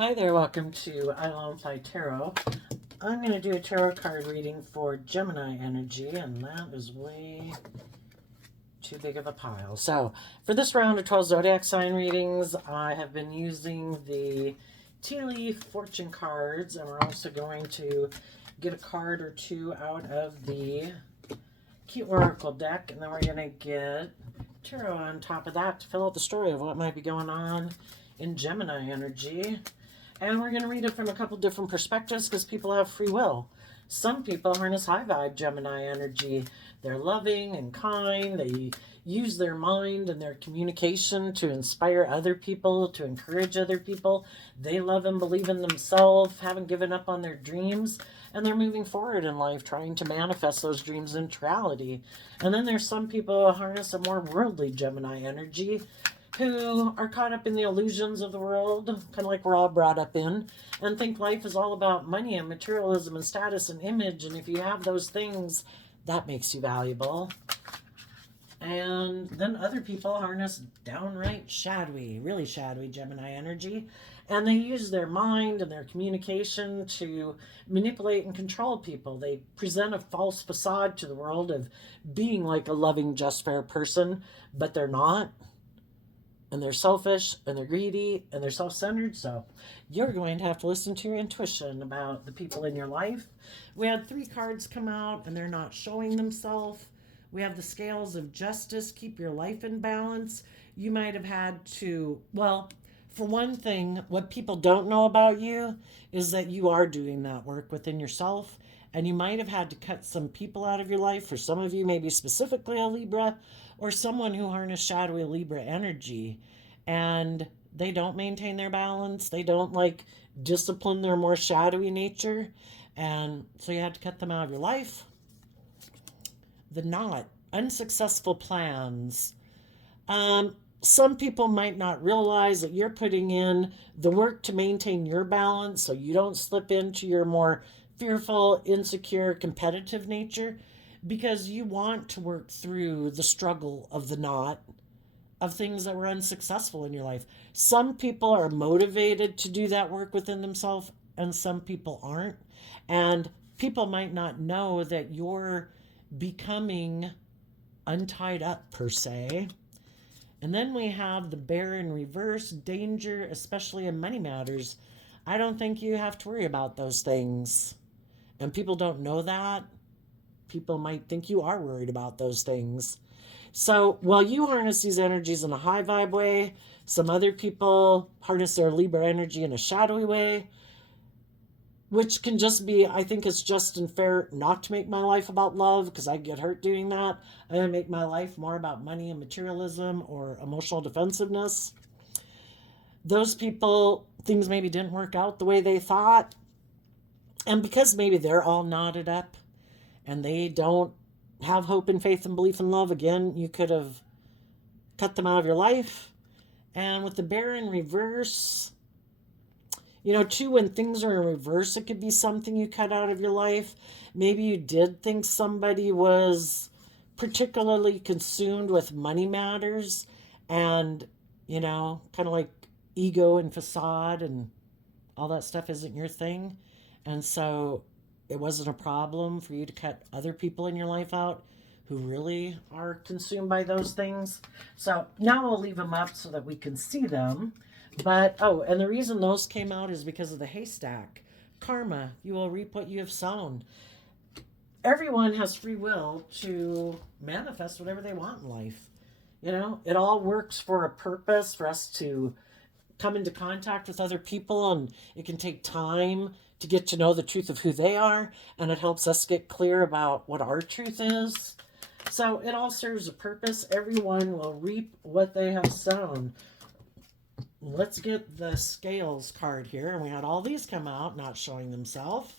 Hi there, welcome to I Long Fly Tarot. I'm going to do a tarot card reading for Gemini energy, and that is way too big of a pile. So, for this round of 12 zodiac sign readings, I have been using the tea leaf fortune cards, and we're also going to get a card or two out of the cute oracle deck, and then we're going to get tarot on top of that to fill out the story of what might be going on in Gemini energy. And we're going to read it from a couple different perspectives because people have free will. Some people harness high vibe Gemini energy. They're loving and kind. They use their mind and their communication to inspire other people, to encourage other people. They love and believe in themselves, haven't given up on their dreams, and they're moving forward in life, trying to manifest those dreams into reality. And then there's some people who harness a more worldly Gemini energy, who are caught up in the illusions of the world, kind of like we're all brought up in, and think life is all about money and materialism and status and image. And if you have those things, that makes you valuable. And then other people harness downright shadowy, really shadowy Gemini energy. And they use their mind and their communication to manipulate and control people. They present a false facade to the world of being like a loving, just, fair person, but they're not, and they're selfish and they're greedy and they're self-centered. So you're going to have to listen to your intuition about the people in your life. We had 3 cards come out and they're not showing themselves. We have the scales of justice, keep your life in balance. You might have had to, well, for one thing, what people don't know about you is that you are doing that work within yourself, and you might have had to cut some people out of your life. For some of you, maybe specifically a Libra or someone who harnessed shadowy Libra energy, and they don't maintain their balance. They don't like discipline their more shadowy nature, and so you had to cut them out of your life. The knot, unsuccessful plans. Some people might not realize that you're putting in the work to maintain your balance so you don't slip into your more fearful, insecure, competitive nature, because you want to work through the struggle of the knot of things that were unsuccessful in your life. Some people are motivated to do that work within themselves, and some people aren't. And people might not know that you're becoming untied up, per se. And then we have the bear in reverse, danger, especially in money matters. I don't think you have to worry about those things. And people don't know that. People might think you are worried about those things. So while you harness these energies in a high vibe way, some other people harness their Libra energy in a shadowy way, which can just be, I think it's just and fair not to make my life about love, because I get hurt doing that. I'm going to make my life more about money and materialism or emotional defensiveness. Those people, things maybe didn't work out the way they thought. And because maybe they're all knotted up and they don't have hope and faith and belief in love, again, you could have cut them out of your life. And with the bear in reverse, too, when things are in reverse, it could be something you cut out of your life. Maybe you did think somebody was particularly consumed with money matters and, kind of like ego and facade and all that stuff isn't your thing. And so it wasn't a problem for you to cut other people in your life out who really are consumed by those things. So now we'll leave them up so that we can see them. But, and the reason those came out is because of the haystack. Karma, you will reap what you have sown. Everyone has free will to manifest whatever they want in life. It all works for a purpose, for us to come into contact with other people, and it can take time to get to know the truth of who they are, and it helps us get clear about what our truth is. So it all serves a purpose. Everyone will reap what they have sown. Let's get the scales card here. And we had all these come out, not showing themselves.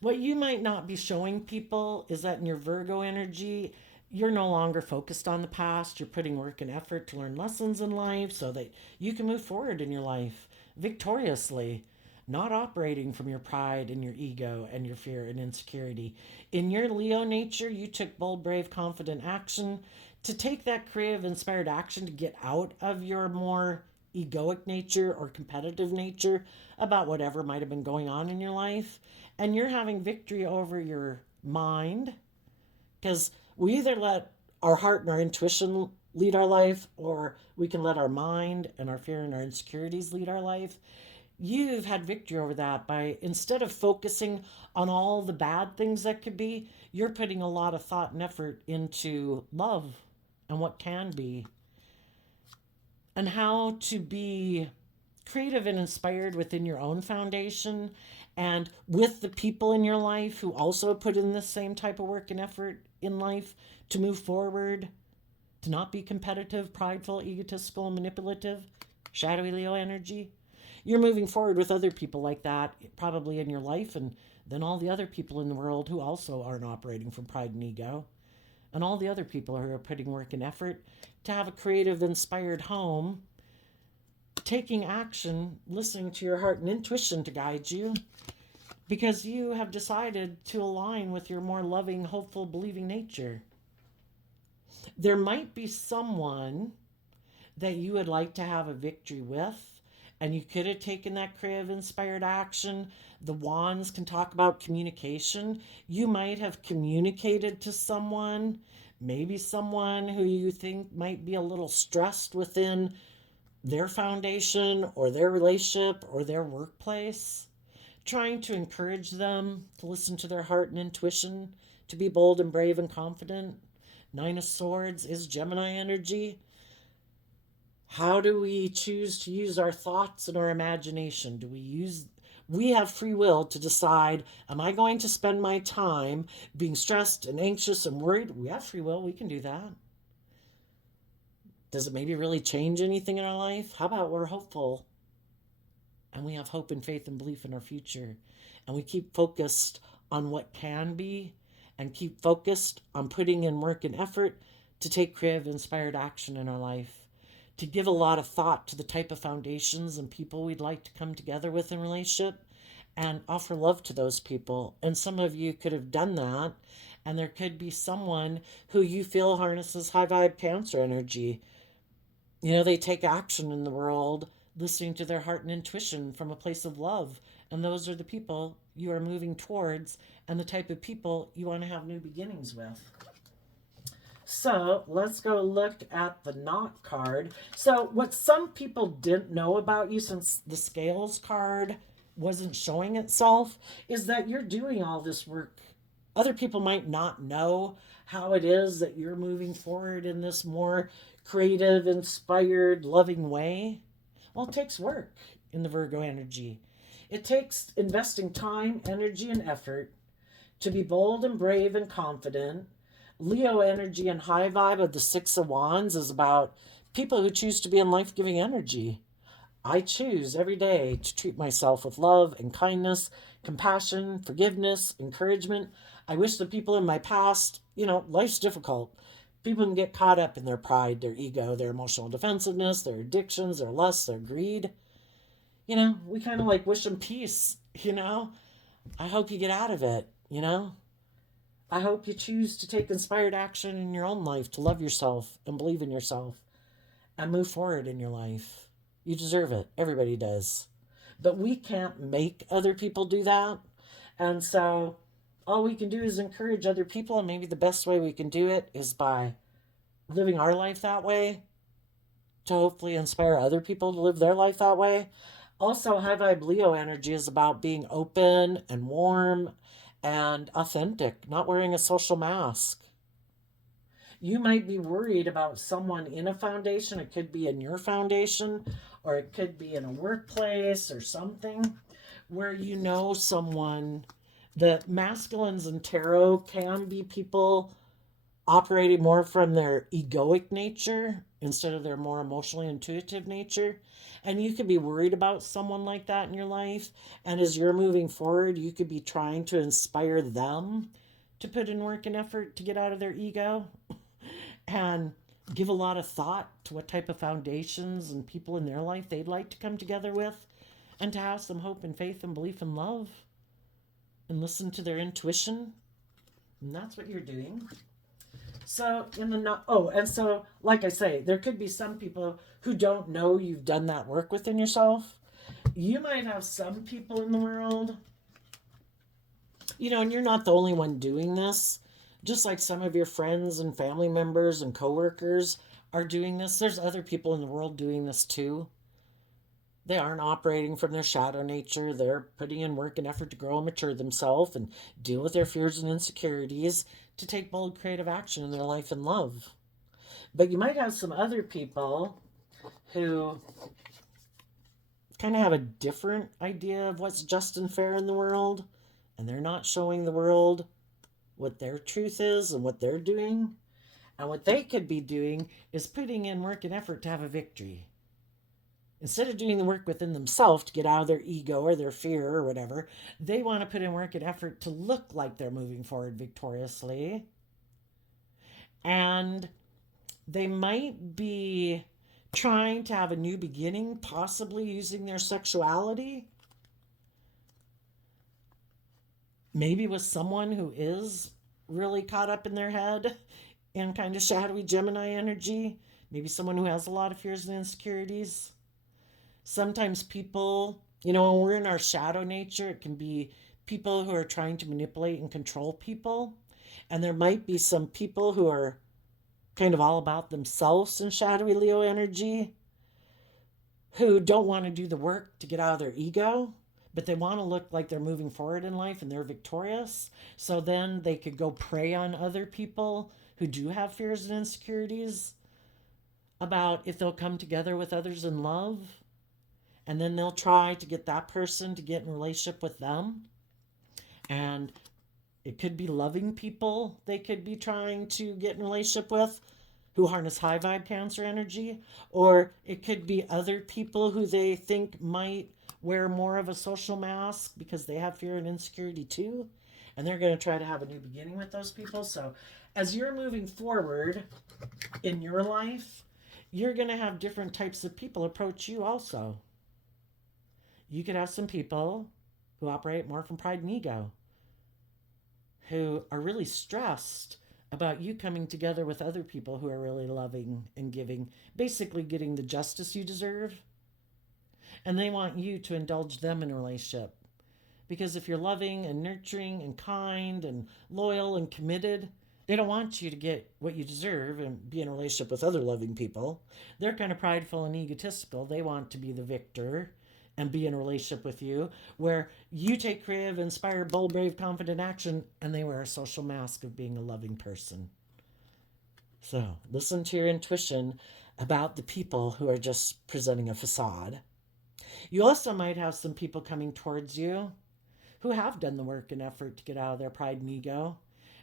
What you might not be showing people is that in your Virgo energy, you're no longer focused on the past. You're putting work and effort to learn lessons in life so that you can move forward in your life victoriously, not operating from your pride and your ego and your fear and insecurity. In your Leo nature, you took bold, brave, confident action to take that creative, inspired action to get out of your more egoic nature or competitive nature about whatever might have been going on in your life. And you're having victory over your mind, because we either let our heart and our intuition lead our life, or we can let our mind and our fear and our insecurities lead our life. You've had victory over that by, instead of focusing on all the bad things that could be, you're putting a lot of thought and effort into love and what can be, and how to be creative and inspired within your own foundation and with the people in your life who also put in the same type of work and effort in life to move forward, to not be competitive, prideful, egotistical, and manipulative, shadowy Leo energy. You're moving forward with other people like that, probably in your life, and then all the other people in the world who also aren't operating from pride and ego, and all the other people who are putting work and effort to have a creative, inspired home, taking action, listening to your heart and intuition to guide you, because you have decided to align with your more loving, hopeful, believing nature. There might be someone that you would like to have a victory with, and you could have taken that creative, inspired action. The wands can talk about communication. You might have communicated to someone, maybe someone who you think might be a little stressed within their foundation or their relationship or their workplace, trying to encourage them to listen to their heart and intuition, to be bold and brave and confident. Nine of Swords is Gemini energy. How do we choose to use our thoughts and our imagination? We have free will to decide, am I going to spend my time being stressed and anxious and worried? We have free will, we can do that. Does it maybe really change anything in our life? How about we're hopeful and we have hope and faith and belief in our future, and we keep focused on what can be and keep focused on putting in work and effort to take creative, inspired action in our life, to give a lot of thought to the type of foundations and people we'd like to come together with in relationship and offer love to those people. And some of you could have done that, and there could be someone who you feel harnesses high vibe Cancer energy. You know, they take action in the world, listening to their heart and intuition from a place of love. And those are the people you are moving towards and the type of people you want to have new beginnings with. So let's go look at the Knot card. So what some people didn't know about you, since the Scales card wasn't showing itself, is that you're doing all this work. Other people might not know how it is that you're moving forward in this more creative, inspired, loving way. Well, it takes work in the Virgo energy. It takes investing time, energy, and effort to be bold and brave and confident. Leo energy and high vibe of the Six of Wands is about people who choose to be in life-giving energy. I choose every day to treat myself with love and kindness, compassion, forgiveness, encouragement. I wish the people in my past, life's difficult. People can get caught up in their pride, their ego, their emotional defensiveness, their addictions, their lusts, their greed. We kind of like wish them peace, I hope you get out of it, I hope you choose to take inspired action in your own life, to love yourself and believe in yourself and move forward in your life. You deserve it. Everybody does. But we can't make other people do that. And so all we can do is encourage other people. And maybe the best way we can do it is by living our life that way, to hopefully inspire other people to live their life that way. Also, high vibe Leo energy is about being open and warm and authentic, not wearing a social mask. You might be worried about someone in a foundation. It could be in your foundation, or it could be in a workplace or something where someone. The masculines in tarot can be people operating more from their egoic nature instead of their more emotionally intuitive nature. And you could be worried about someone like that in your life. And as you're moving forward, you could be trying to inspire them to put in work and effort to get out of their ego and give a lot of thought to what type of foundations and people in their life they'd like to come together with, and to have some hope and faith and belief and love and listen to their intuition. And that's what you're doing. So in the no, oh, and so like I say, there could be some people who don't know you've done that work within yourself. You might have some people in the world, and you're not the only one doing this. Just like some of your friends and family members and coworkers are doing this, there's other people in the world doing this too. They aren't operating from their shadow nature. They're putting in work and effort to grow and mature themselves and deal with their fears and insecurities to take bold creative action in their life and love. But you might have some other people who kind of have a different idea of what's just and fair in the world, and they're not showing the world what their truth is and what they're doing. And what they could be doing is putting in work and effort to have a victory. Instead of doing the work within themselves to get out of their ego or their fear or whatever, they want to put in work and effort to look like they're moving forward victoriously. And they might be trying to have a new beginning, possibly using their sexuality. Maybe with someone who is really caught up in their head in kind of shadowy Gemini energy. Maybe someone who has a lot of fears and insecurities. Sometimes people, when we're in our shadow nature, it can be people who are trying to manipulate and control people. And there might be some people who are kind of all about themselves in shadowy Leo energy who don't want to do the work to get out of their ego, but they want to look like they're moving forward in life and they're victorious. So then they could go prey on other people who do have fears and insecurities about if they'll come together with others in love. And then they'll try to get that person to get in relationship with them. And it could be loving people they could be trying to get in relationship with who harness high vibe Cancer energy. Or it could be other people who they think might wear more of a social mask because they have fear and insecurity too. And they're going to try to have a new beginning with those people. So as you're moving forward in your life, you're going to have different types of people approach you also. You could have some people who operate more from pride and ego, who are really stressed about you coming together with other people who are really loving and giving, basically getting the justice you deserve. And they want you to indulge them in a relationship. Because if you're loving and nurturing and kind and loyal and committed, they don't want you to get what you deserve and be in a relationship with other loving people. They're kind of prideful and egotistical. They want to be the victor and be in a relationship with you, where you take creative, inspired, bold, brave, confident action, and they wear a social mask of being a loving person. So listen to your intuition about the people who are just presenting a facade. You also might have some people coming towards you who have done the work and effort to get out of their pride and ego,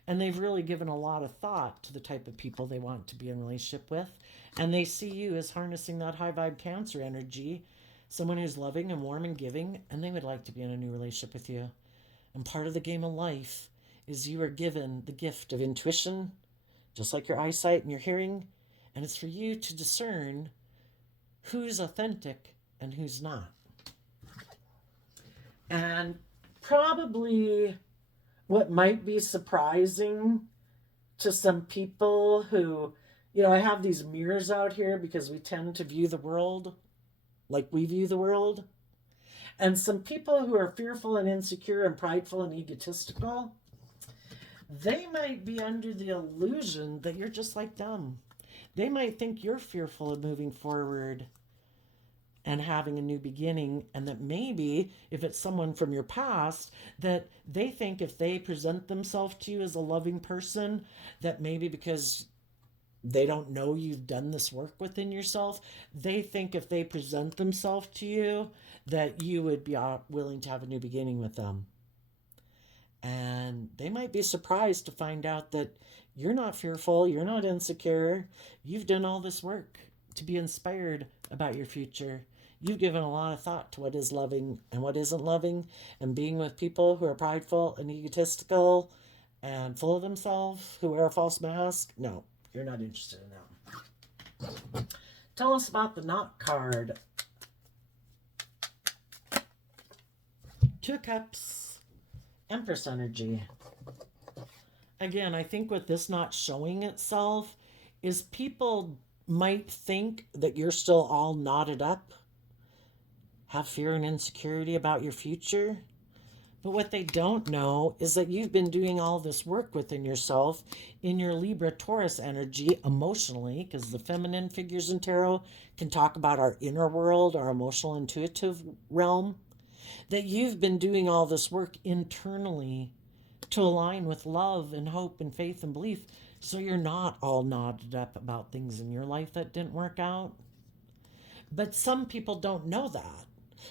and they've really given a lot of thought to the type of people they want to be in relationship with, and they see you as harnessing that high vibe Cancer energy, someone who's loving and warm and giving, and they would like to be in a new relationship with you. And part of the game of life is you are given the gift of intuition, just like your eyesight and your hearing, and it's for you to discern who's authentic and who's not. And probably what might be surprising to some people who, I have these mirrors out here because we tend to view the world like we view the world. And some people who are fearful and insecure and prideful and egotistical, they might be under the illusion that you're just like them. They might think you're fearful of moving forward and having a new beginning, and that maybe if it's someone from your past, that they think if they present themselves to you as a loving person, that maybe because they don't know you've done this work within yourself, they think if they present themselves to you that you would be willing to have a new beginning with them. And they might be surprised to find out that you're not fearful, you're not insecure, you've done all this work to be inspired about your future. You've given a lot of thought to what is loving and what isn't loving, and being with people who are prideful and egotistical and full of themselves, who wear a false mask. No, you're not interested in that. Tell us about the Knot card. Two of Cups, Empress energy. Again, I think with this not showing itself is people might think that you're still all knotted up, have fear and insecurity about your future. But what they don't know is that you've been doing all this work within yourself in your Libra Taurus energy emotionally, because the feminine figures in tarot can talk about our inner world, our emotional intuitive realm, that you've been doing all this work internally to align with love and hope and faith and belief, so you're not all knotted up about things in your life that didn't work out. But some people don't know that.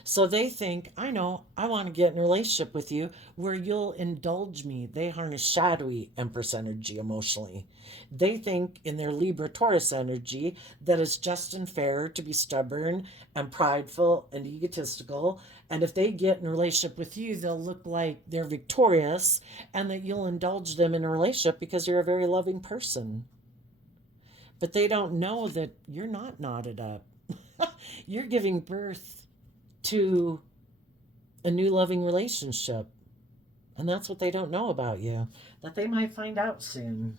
So they think, I know, I want to get in a relationship with you where you'll indulge me. They harness shadowy Empress energy emotionally. They think in their Libra Taurus energy that it's just and fair to be stubborn and prideful and egotistical. And if they get in a relationship with you, they'll look like they're victorious and that you'll indulge them in a relationship because you're a very loving person. But they don't know that you're not knotted up. You're giving birth to a new loving relationship. And that's what they don't know about you, that they might find out soon.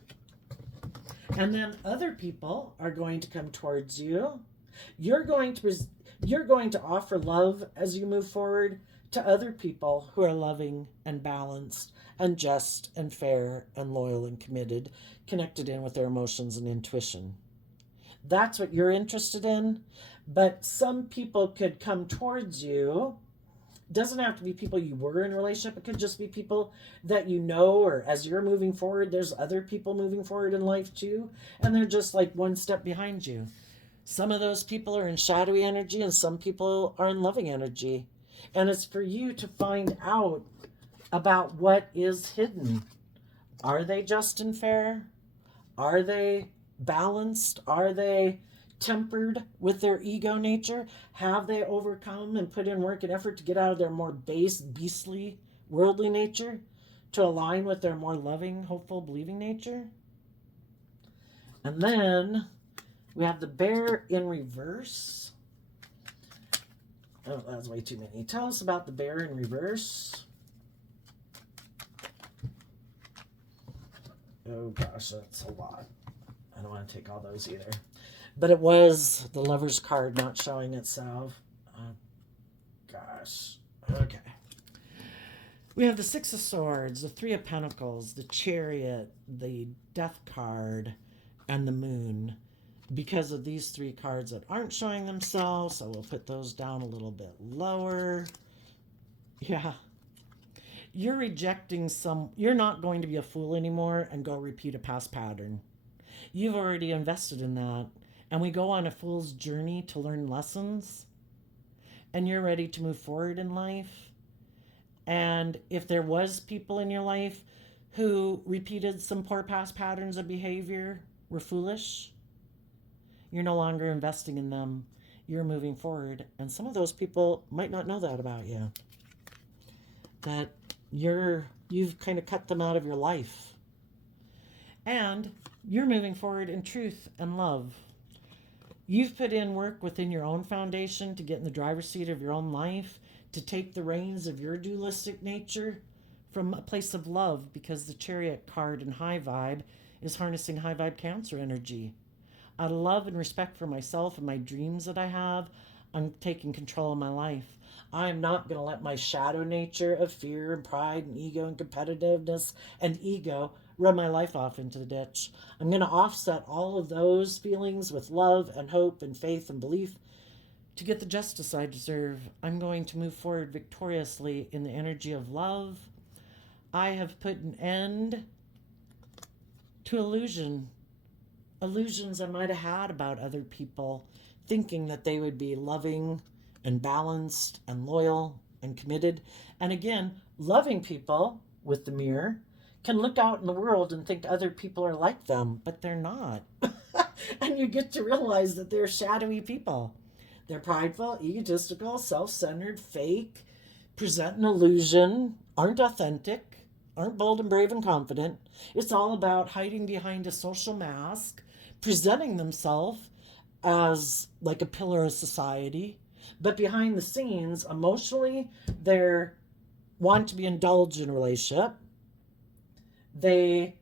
And then other people are going to come towards you. You're going to you're going to offer love as you move forward to other people who are loving and balanced and just and fair and loyal and committed, connected in with their emotions and intuition. That's what you're interested in. But some people could come towards you. It doesn't have to be people you were in a relationship. It could just be people that you know, or as you're moving forward, there's other people moving forward in life too. And they're just like one step behind you. Some of those people are in shadowy energy and some people are in loving energy. And it's for you to find out about what is hidden. Are they just and fair? Are they balanced? Are they tempered with their ego nature? Have they overcome and put in work and effort to get out of their more base, beastly, worldly nature to align with their more loving, hopeful, believing nature? And then we have the bear in reverse. Oh, that's way too many. Tell us about the bear in reverse. Oh gosh, that's a lot. I don't want to take all those either. But it was the Lover's card not showing itself. Oh, gosh. Okay. We have the Six of Swords, the Three of Pentacles, the Chariot, the Death card, and the Moon. Because of these three cards that aren't showing themselves, so we'll put those down a little bit lower. Yeah. You're rejecting you're not going to be a fool anymore and go repeat a past pattern. You've already invested in that. And we go on a fool's journey to learn lessons. And you're ready to move forward in life. And if there was people in your life who repeated some poor past patterns of behavior, were foolish, you're no longer investing in them. You're moving forward. And some of those people might not know that about you. That you've kind of cut them out of your life. And you're moving forward in truth and love. You've put in work within your own foundation to get in the driver's seat of your own life, to take the reins of your dualistic nature from a place of love, because the Chariot card in high vibe is harnessing high vibe Cancer energy. Out of love and respect for myself and my dreams that I have, I'm taking control of my life. I am not going to let my shadow nature of fear and pride and ego and competitiveness and ego run my life off into the ditch. I'm going to offset all of those feelings with love and hope and faith and belief to get the justice I deserve. I'm going to move forward victoriously in the energy of love. I have put an end to illusions I might have had about other people, thinking that they would be loving and balanced and loyal and committed. And again, loving people with the mirror can look out in the world and think other people are like them, but they're not. And you get to realize that they're shadowy people. They're prideful, egotistical, self-centered, fake, present an illusion, aren't authentic, aren't bold and brave and confident. It's all about hiding behind a social mask, presenting themselves as like a pillar of society, but behind the scenes, emotionally, they want to be indulged in a relationship. They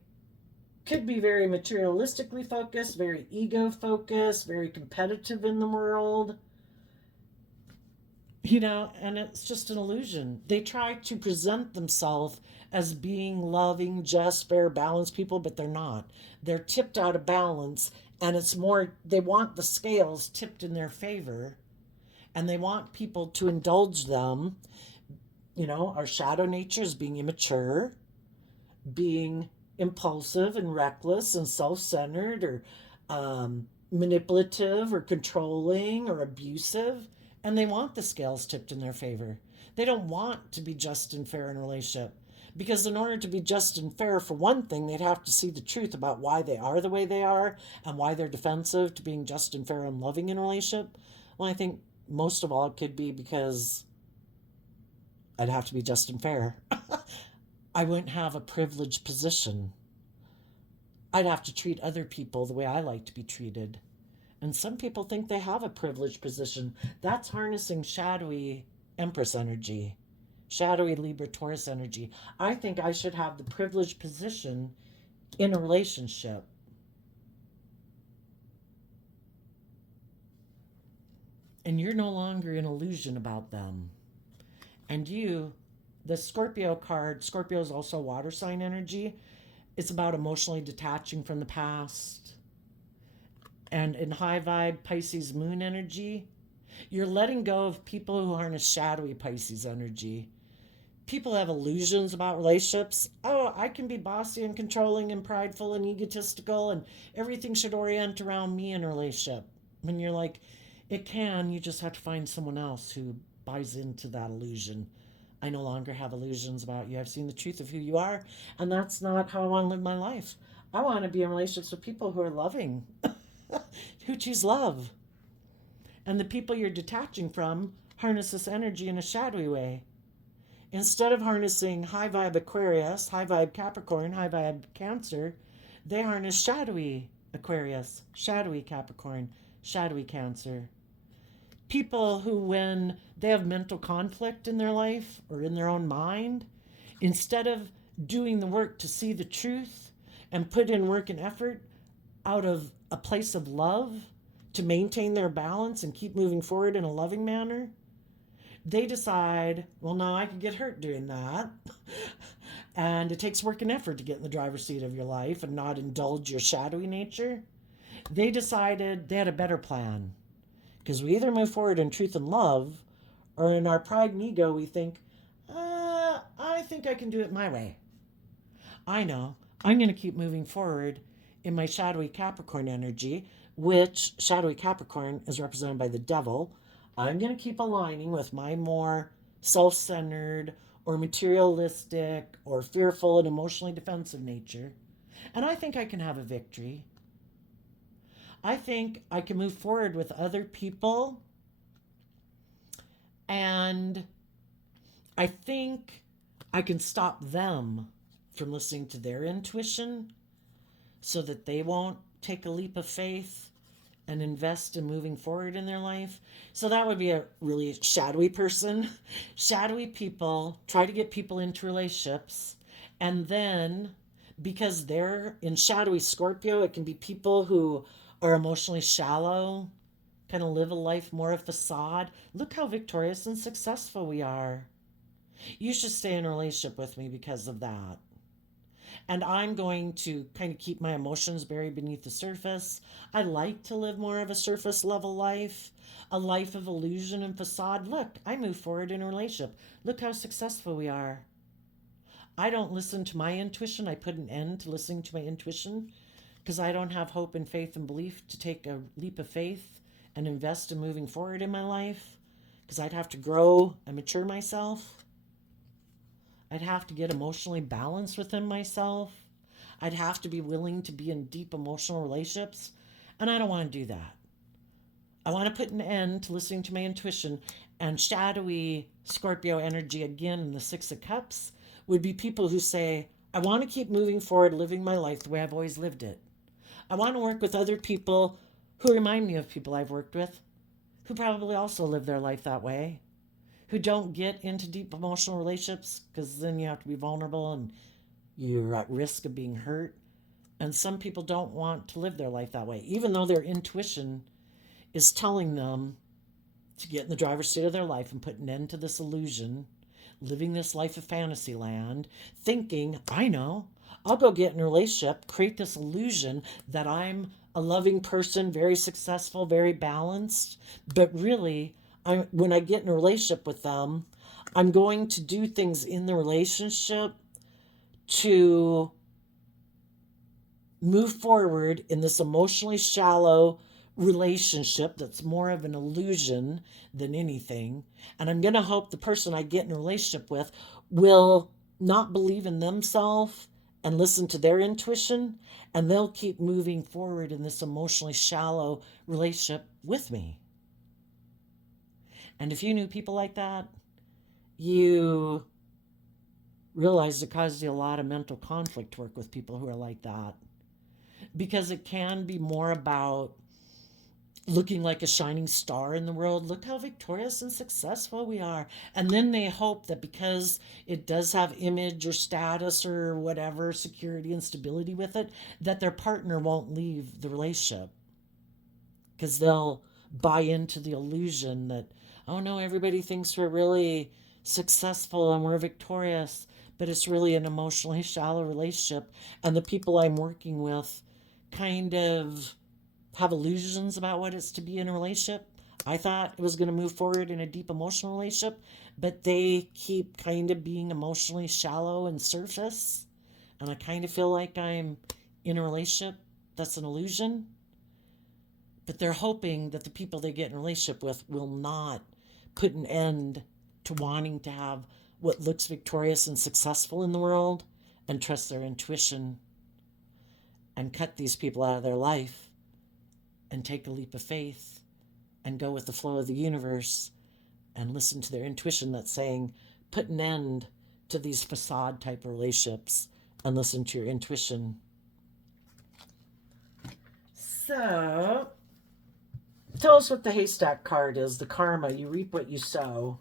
could be very materialistically focused, very ego focused, very competitive in the world. And it's just an illusion. They try to present themselves as being loving, just, fair, balanced people, but they're not. They're tipped out of balance, and it's more, they want the scales tipped in their favor, and they want people to indulge them. Our shadow nature is being immature, being impulsive and reckless and self centered, or manipulative or controlling or abusive. And they want the scales tipped in their favor. They don't want to be just and fair in a relationship. Because in order to be just and fair, for one thing, they'd have to see the truth about why they are the way they are and why they're defensive to being just and fair and loving in a relationship. Well, I think most of all it could be because I'd have to be just and fair. I wouldn't have a privileged position. I'd have to treat other people the way I like to be treated. And some people think they have a privileged position. That's harnessing shadowy Empress energy, shadowy Libra Taurus energy. I think I should have the privileged position in a relationship. And you're no longer in illusion about them. And the Scorpio card, Scorpio is also water sign energy. It's about emotionally detaching from the past. And in high vibe Pisces moon energy, you're letting go of people who harness shadowy Pisces energy. People have illusions about relationships. Oh, I can be bossy and controlling and prideful and egotistical, and everything should orient around me in a relationship. When you're like, it can, you just have to find someone else who buys into that illusion. I no longer have illusions about you. I've seen the truth of who you are, and that's not how I want to live my life. I want to be in relationships with people who are loving, who choose love. And the people you're detaching from harness this energy in a shadowy way. Instead of harnessing high vibe Aquarius, high vibe Capricorn, high vibe Cancer, they harness shadowy Aquarius, shadowy Capricorn, shadowy Cancer. People who, when they have mental conflict in their life or in their own mind, instead of doing the work to see the truth and put in work and effort out of a place of love to maintain their balance and keep moving forward in a loving manner, they decide, well, no, I could get hurt doing that. And it takes work and effort to get in the driver's seat of your life and not indulge your shadowy nature. They decided they had a better plan. Because we either move forward in truth and love, or in our pride and ego, we think, I think I can do it my way. I know. I'm going to keep moving forward in my shadowy Capricorn energy, which shadowy Capricorn is represented by the devil. I'm going to keep aligning with my more self-centered or materialistic or fearful and emotionally defensive nature. And I think I can have a victory. I think I can move forward with other people. And I think I can stop them from listening to their intuition so that they won't take a leap of faith and invest in moving forward in their life. So that would be a really shadowy person. Shadowy people try to get people into relationships, and then because they're in shadowy Scorpio, it can be people who are emotionally shallow, kind of live a life more of facade. Look how victorious and successful we are. You should stay in a relationship with me because of that. And I'm going to kind of keep my emotions buried beneath the surface. I like to live more of a surface level life, a life of illusion and facade. Look, I move forward in a relationship. Look how successful we are. I don't listen to my intuition. I put an end to listening to my intuition because I don't have hope and faith and belief to take a leap of faith and invest in moving forward in my life, because I'd have to grow and mature myself. I'd have to get emotionally balanced within myself. I'd have to be willing to be in deep emotional relationships, and I don't want to do that. I want to put an end to listening to my intuition. And shadowy Scorpio energy, again in the Six of Cups, would be people who say, I want to keep moving forward, living my life the way I've always lived it. I want to work with other people who remind me of people I've worked with, who probably also live their life that way, who don't get into deep emotional relationships because then you have to be vulnerable and you're at risk of being hurt. And some people don't want to live their life that way, even though their intuition is telling them to get in the driver's seat of their life and put an end to this illusion, living this life of fantasy land, thinking, I know, I'll go get in a relationship, create this illusion that I'm a loving person, very successful, very balanced. But really, when I get in a relationship with them, I'm going to do things in the relationship to move forward in this emotionally shallow relationship that's more of an illusion than anything. And I'm going to hope the person I get in a relationship with will not believe in themselves and listen to their intuition, and they'll keep moving forward in this emotionally shallow relationship with me. And if you knew people like that, you realize it causes you a lot of mental conflict to work with people who are like that, because it can be more about looking like a shining star in the world. Look how victorious and successful we are. And then they hope that because it does have image or status or whatever, security and stability with it, that their partner won't leave the relationship. Because they'll buy into the illusion that, oh no, everybody thinks we're really successful and we're victorious, but it's really an emotionally shallow relationship. And the people I'm working with kind of have illusions about what it's to be in a relationship. I thought it was going to move forward in a deep emotional relationship, but they keep kind of being emotionally shallow and surface. And I kind of feel like I'm in a relationship that's an illusion. But they're hoping that the people they get in a relationship with will not put an end to wanting to have what looks victorious and successful in the world and trust their intuition and cut these people out of their life and take a leap of faith and go with the flow of the universe and listen to their intuition that's saying, put an end to these facade type relationships and listen to your intuition. So, tell us what the haystack card is, the karma. You reap what you sow.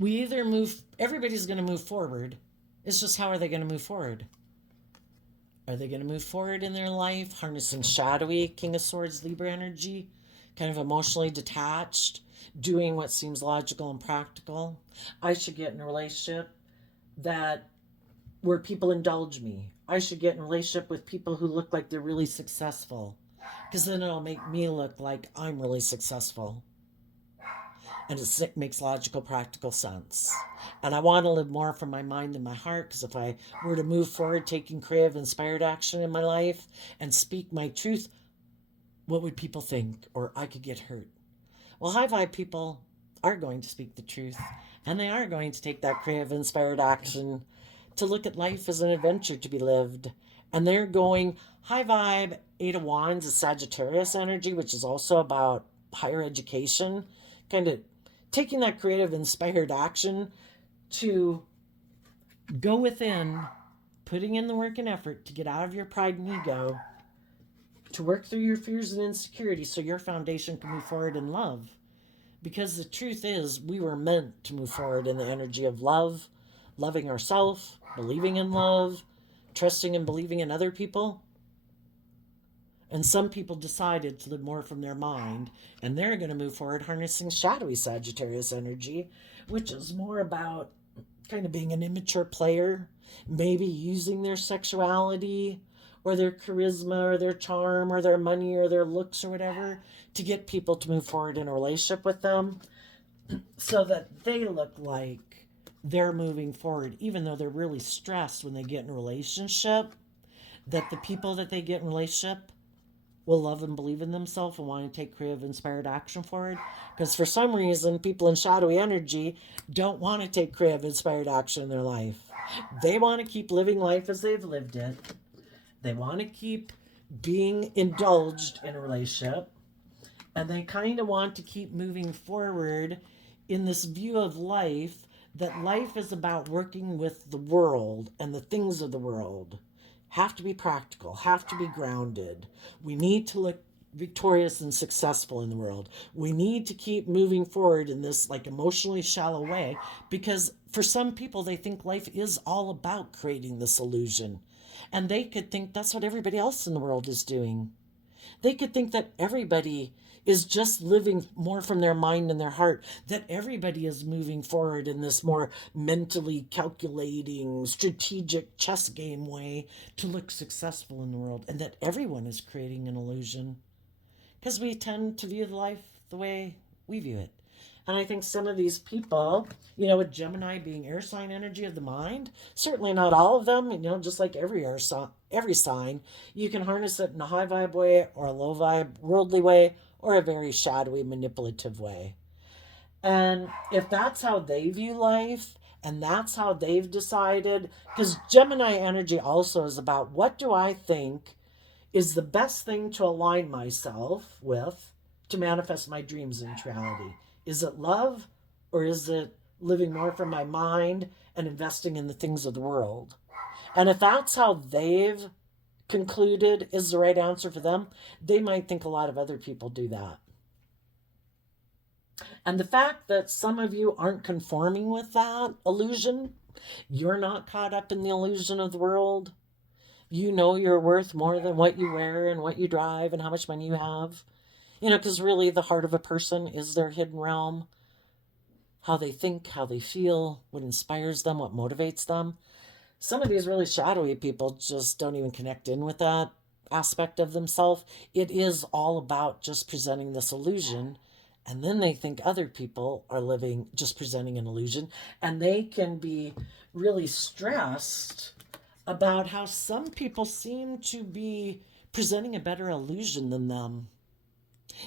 We either move, everybody's going to move forward. It's just how are they going to move forward? Are they going to move forward in their life, harnessing shadowy King of Swords, Libra energy, kind of emotionally detached, doing what seems logical and practical? I should get in a relationship that where people indulge me. I should get in a relationship with people who look like they're really successful, because then it'll make me look like I'm really successful. And it makes logical, practical sense. And I want to live more from my mind than my heart, because if I were to move forward taking creative, inspired action in my life and speak my truth, what would people think? Or I could get hurt. Well, high vibe people are going to speak the truth, and they are going to take that creative, inspired action to look at life as an adventure to be lived. And they're going, high vibe, Eight of Wands is Sagittarius energy, which is also about higher education, kind of taking that creative, inspired action to go within, putting in the work and effort to get out of your pride and ego, to work through your fears and insecurities so your foundation can move forward in love. Because the truth is, we were meant to move forward in the energy of love, loving ourselves, believing in love, trusting and believing in other people. And some people decided to live more from their mind, and they're going to move forward harnessing shadowy Sagittarius energy, which is more about kind of being an immature player, maybe using their sexuality or their charisma or their charm or their money or their looks or whatever to get people to move forward in a relationship with them so that they look like they're moving forward, even though they're really stressed when they get in a relationship, that the people that they get in a relationship will love and believe in themselves and want to take creative, inspired action forward. Because for some reason, people in shadowy energy don't want to take creative, inspired action in their life. They want to keep living life as they've lived it. They want to keep being indulged in a relationship. And they kind of want to keep moving forward in this view of life, that life is about working with the world and the things of the world. Have to be practical, have to be grounded. We need to look victorious and successful in the world. We need to keep moving forward in this like emotionally shallow way, because for some people they think life is all about creating this illusion. And they could think that's what everybody else in the world is doing. They could think that everybody is just living more from their mind and their heart, that everybody is moving forward in this more mentally calculating, strategic chess game way to look successful in the world, and that everyone is creating an illusion because we tend to view life the way we view it. And I think some of these people, with Gemini being air sign energy of the mind, certainly not all of them, just like every sign, you can harness it in a high vibe way or a low vibe, worldly way, or a very shadowy, manipulative way. And if that's how they view life and that's how they've decided, because Gemini energy also is about what do I think is the best thing to align myself with to manifest my dreams into reality? Is it love, or is it living more from my mind and investing in the things of the world? And if that's how they've concluded is the right answer for them, they might think a lot of other people do that. And the fact that some of you aren't conforming with that illusion, you're not caught up in the illusion of the world. You know you're worth more than what you wear and what you drive and how much money you have. Because really the heart of a person is their hidden realm. How they think, how they feel, what inspires them, what motivates them. Some of these really shadowy people just don't even connect in with that aspect of themselves. It is all about just presenting this illusion. And then they think other people are living just presenting an illusion. And they can be really stressed about how some people seem to be presenting a better illusion than them.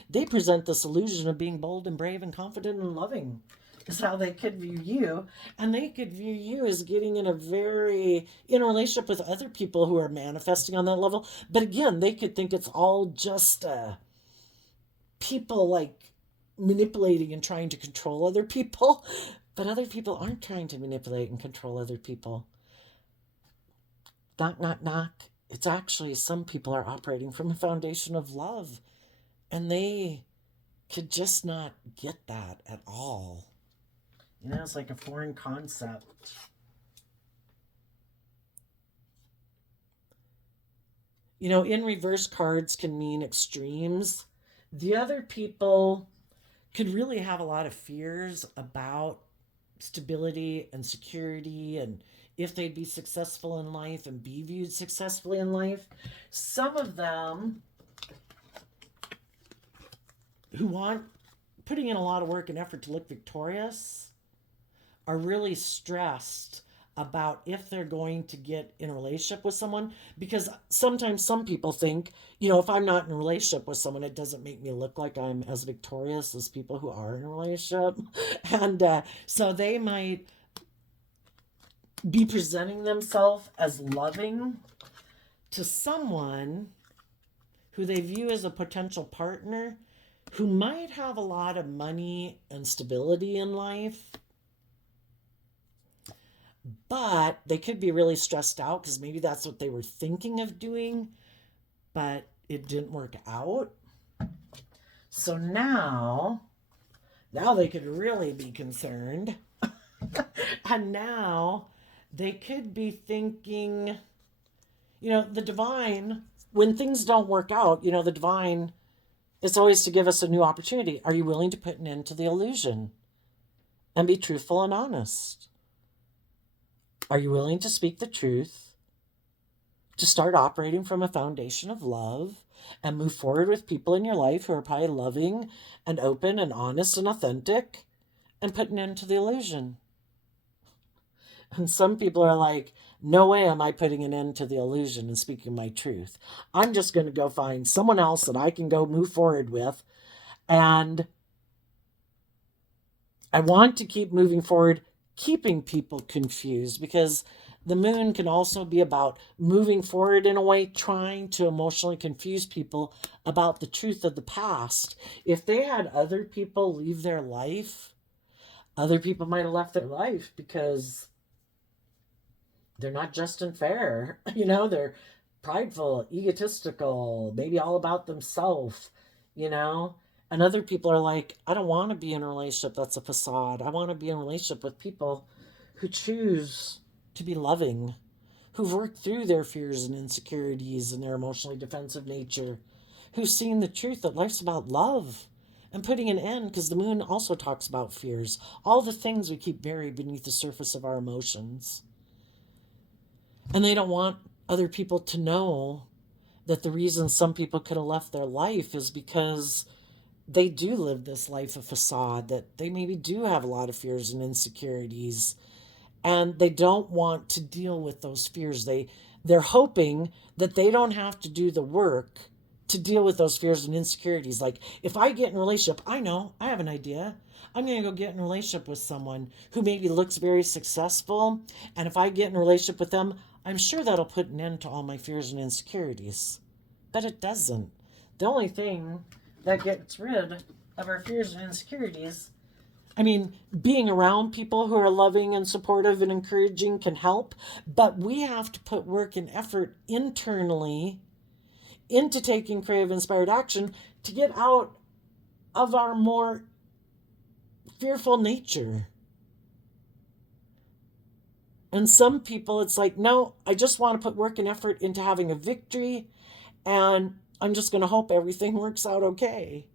They present this illusion of being bold and brave and confident and loving, is how they could view you. And they could view you as getting in a relationship with other people who are manifesting on that level. But again, they could think it's all just people like manipulating and trying to control other people. But other people aren't trying to manipulate and control other people. Knock, knock, knock. It's actually some people are operating from a foundation of love. And they could just not get that at all. It's like a foreign concept. In reverse, cards can mean extremes. The other people could really have a lot of fears about stability and security and if they'd be successful in life and be viewed successfully in life. Some of them who want putting in a lot of work and effort to look victorious are really stressed about if they're going to get in a relationship with someone, because sometimes some people think, if I'm not in a relationship with someone, it doesn't make me look like I'm as victorious as people who are in a relationship. And so they might be presenting themselves as loving to someone who they view as a potential partner who might have a lot of money and stability in life, but they could be really stressed out because maybe that's what they were thinking of doing, but it didn't work out. So now they could really be concerned. And now they could be thinking, the divine, when things don't work out, the divine, it's always to give us a new opportunity. Are you willing to put an end to the illusion and be truthful and honest? Are you willing to speak the truth, to start operating from a foundation of love and move forward with people in your life who are probably loving and open and honest and authentic, and put an end to the illusion? And some people are like, no way am I putting an end to the illusion and speaking my truth. I'm just going to go find someone else that I can go move forward with. And I want to keep moving forward, keeping people confused, because the moon can also be about moving forward in a way, trying to emotionally confuse people about the truth of the past. If they had other people leave their life, other people might have left their life because they're not just and fair. prideful, egotistical, maybe all about themselves, you know? And other people are like, I don't want to be in a relationship that's a facade. I want to be in a relationship with people who choose to be loving, who've worked through their fears and insecurities and their emotionally defensive nature, who've seen the truth that life's about love and putting an end, because the moon also talks about fears, all the things we keep buried beneath the surface of our emotions. And they don't want other people to know that the reason some people could have left their life is because they do live this life of facade, that they maybe do have a lot of fears and insecurities, and they don't want to deal with those fears. They're hoping that they don't have to do the work to deal with those fears and insecurities. Like, if I get in a relationship, I have an idea. I'm going to go get in a relationship with someone who maybe looks very successful, and if I get in a relationship with them, I'm sure that'll put an end to all my fears and insecurities. But it doesn't. The only thing that gets rid of our fears and insecurities, I mean, being around people who are loving and supportive and encouraging can help, but we have to put work and effort internally into taking creative, inspired action to get out of our more fearful nature. And some people, it's like, no, I just want to put work and effort into having a victory, and I'm just going to hope everything works out okay.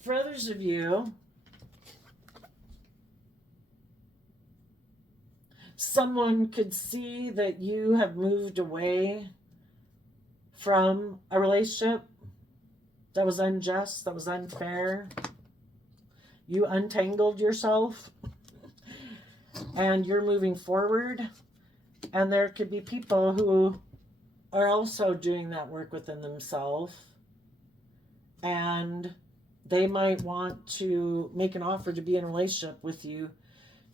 For others of you, someone could see that you have moved away from a relationship that was unjust, that was unfair. You untangled yourself and you're moving forward. And there could be people who are also doing that work within themselves, and they might want to make an offer to be in a relationship with you,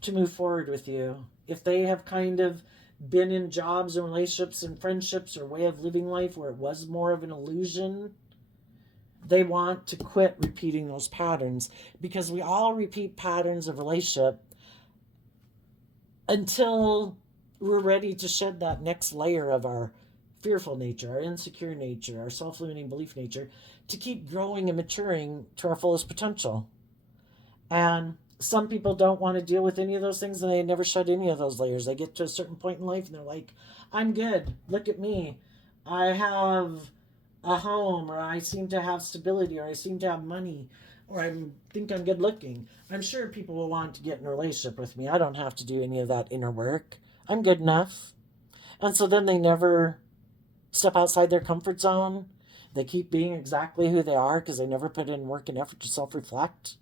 to move forward with you. If they have kind of been in jobs and relationships and friendships or way of living life where it was more of an illusion, they want to quit repeating those patterns, because we all repeat patterns of relationship until we're ready to shed that next layer of our fearful nature, our insecure nature, our self-limiting belief nature, to keep growing and maturing to our fullest potential. And some people don't want to deal with any of those things, and they never shed any of those layers. They get to a certain point in life and they're like, I'm good. Look at me. I have a home, or I seem to have stability, or I seem to have money, or I think I'm good looking. I'm sure people will want to get in a relationship with me. I don't have to do any of that inner work. I'm good enough. And so then they never step outside their comfort zone. They keep being exactly who they are because they never put in work and effort to self-reflect.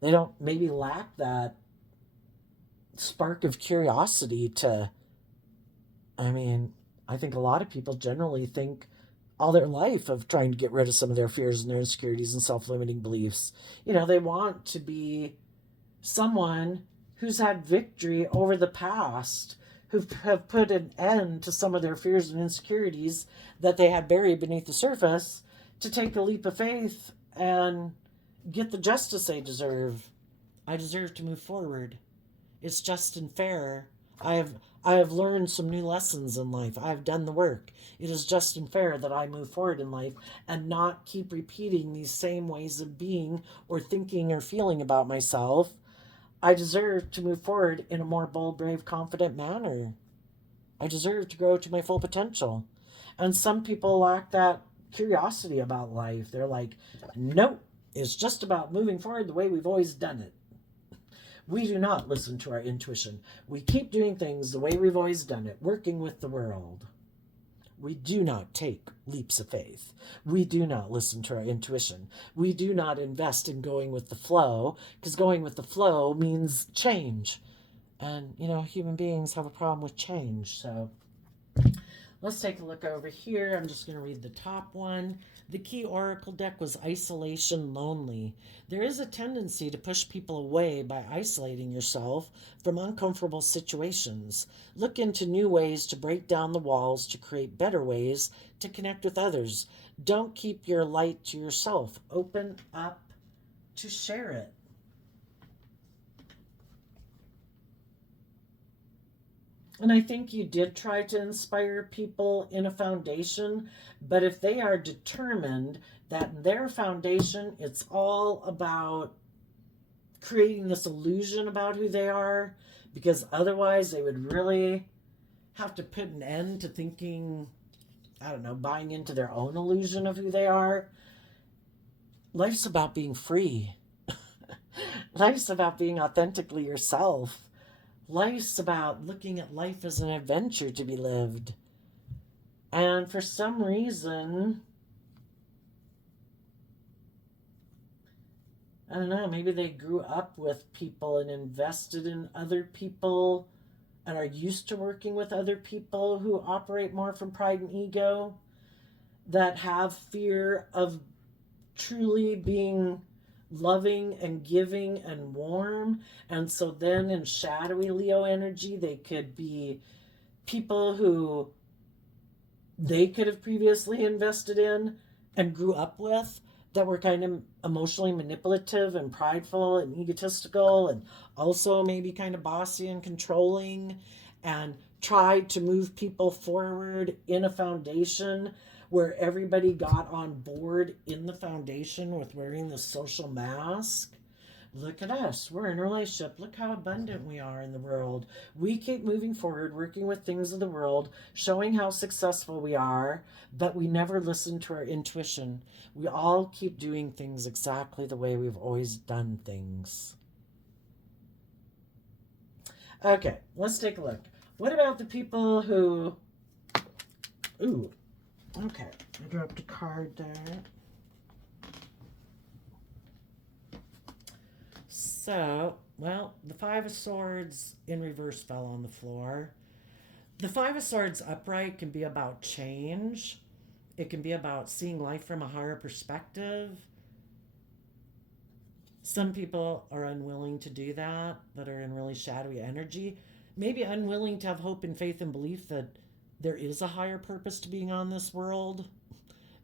They don't maybe lack that spark of curiosity to, I think a lot of people generally think all their life of trying to get rid of some of their fears and their insecurities and self-limiting beliefs. They want to be someone who's had victory over the past, who have put an end to some of their fears and insecurities that they had buried beneath the surface, to take a leap of faith and get the justice they deserve. I deserve to move forward. It's just and fair. I have learned some new lessons in life. I have done the work. It is just and fair that I move forward in life and not keep repeating these same ways of being or thinking or feeling about myself. I deserve to move forward in a more bold, brave, confident manner. I deserve to grow to my full potential. And some people lack that curiosity about life. They're like, nope, it's just about moving forward the way we've always done it. We do not listen to our intuition. We keep doing things the way we've always done it, working with the world. We do not take leaps of faith. We do not listen to our intuition. We do not invest in going with the flow, because going with the flow means change. And, human beings have a problem with change. So let's take a look over here. I'm just going to read the top one. The key oracle deck was isolation lonely. There is a tendency to push people away by isolating yourself from uncomfortable situations. Look into new ways to break down the walls to create better ways to connect with others. Don't keep your light to yourself. Open up to share it. And I think you did try to inspire people in a foundation, but if they are determined that in their foundation it's all about creating this illusion about who they are, because otherwise they would really have to put an end to thinking, I don't know, buying into their own illusion of who they are. Life's about being free. Life's about being authentically yourself. Life's about looking at life as an adventure to be lived. And for some reason, I don't know, maybe they grew up with people and invested in other people and are used to working with other people who operate more from pride and ego, that have fear of truly being loving and giving and warm. And so then in shadowy Leo energy, they could be people who they could have previously invested in and grew up with, that were kind of emotionally manipulative and prideful and egotistical and also maybe kind of bossy and controlling, and tried to move people forward in a foundation where everybody got on board in the foundation with wearing the social mask. Look at us. We're in a relationship. Look how abundant we are in the world. We keep moving forward, working with things of the world, showing how successful we are, but we never listen to our intuition. We all keep doing things exactly the way we've always done things. Okay, let's take a look. What about the people who... Ooh, okay. I dropped a card there. So, well, the Five of Swords in reverse fell on the floor. The Five of Swords upright can be about change. It can be about seeing life from a higher perspective. Some people are unwilling to do that are in really shadowy energy. Maybe unwilling to have hope and faith and belief that there is a higher purpose to being on this world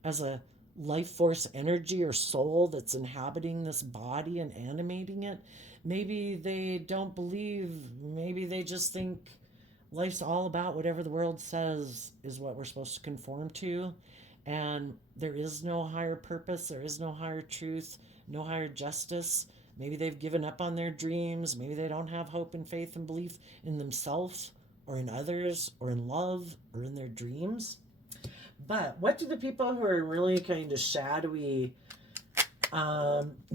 as a life force energy or soul that's inhabiting this body and animating it. Maybe they don't believe, maybe they just think life's all about whatever the world says is what we're supposed to conform to. And there is no higher purpose, there is no higher truth, no higher justice. Maybe they've given up on their dreams. Maybe they don't have hope and faith and belief in themselves or in others or in love or in their dreams. But what do the people who are really kind of shadowy